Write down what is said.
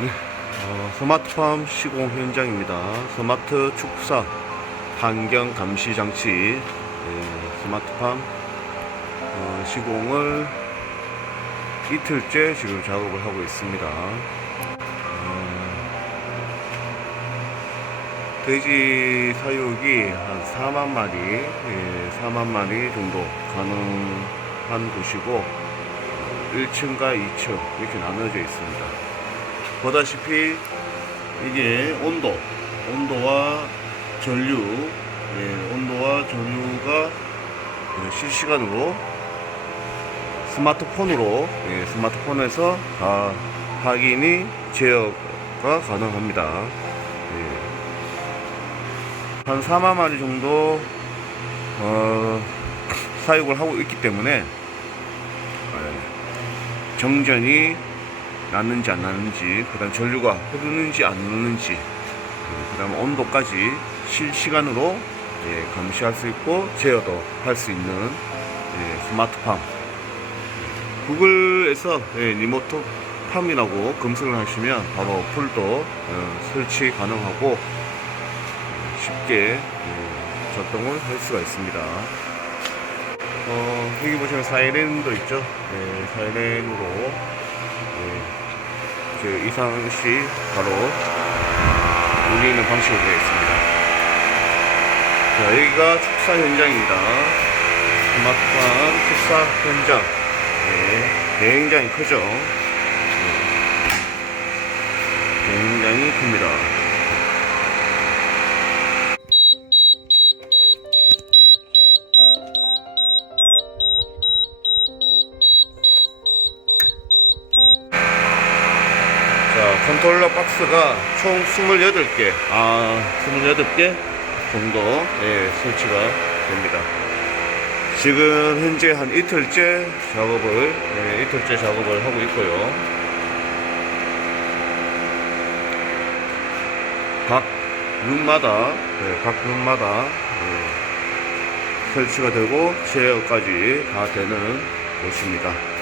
네, 어, 스마트팜 시공 현장입니다. 스마트 축사 환경 감시 장치 예, 스마트팜 어, 시공을 이틀째 지금 작업을 하고 있습니다. 어, 돼지 사육이 한 4만 마리, 예, 4만 마리 정도 가능한 곳이고 1층과 2층 이렇게 나눠져 있습니다. 보다시피 이게 온도, 온도와 전류, 예, 온도와 전류가 예, 실시간으로 스마트폰으로 예, 스마트폰에서 다 확인이 제어가 가능합니다. 예. 한 4만 마리 정도 어, 사육을 하고 있기 때문에 예, 정전이 났는지 안 났는지 그 다음 전류가 흐르는지 안 흐르는지 그 다음 온도까지 실시간으로 예, 감시할 수 있고 제어도 할 수 있는 예, 스마트팜 구글에서 예, 리모트 팜이라고 검색을 하시면 바로 풀도 어, 설치 가능하고 쉽게 예, 작동을 할 수가 있습니다. 어, 여기 보시면 사이렌도 있죠. 예, 사이렌으로 예, 그 이상 시 바로 울리는 방식으로 되어 있습니다. 자, 여기가 축사 현장입니다. 스마트팜 축사 현장. 네, 굉장히 크죠. 네, 굉장히 큽니다. 컨트롤러 박스가 총 28개, 아, 28개 정도, 예, 설치가 됩니다. 지금 현재 한 이틀째 작업을, 예, 이틀째 작업을 하고 있고요. 각 룸마다, 예, 각 룸마다, 예, 설치가 되고, 제어까지 다 되는 곳입니다.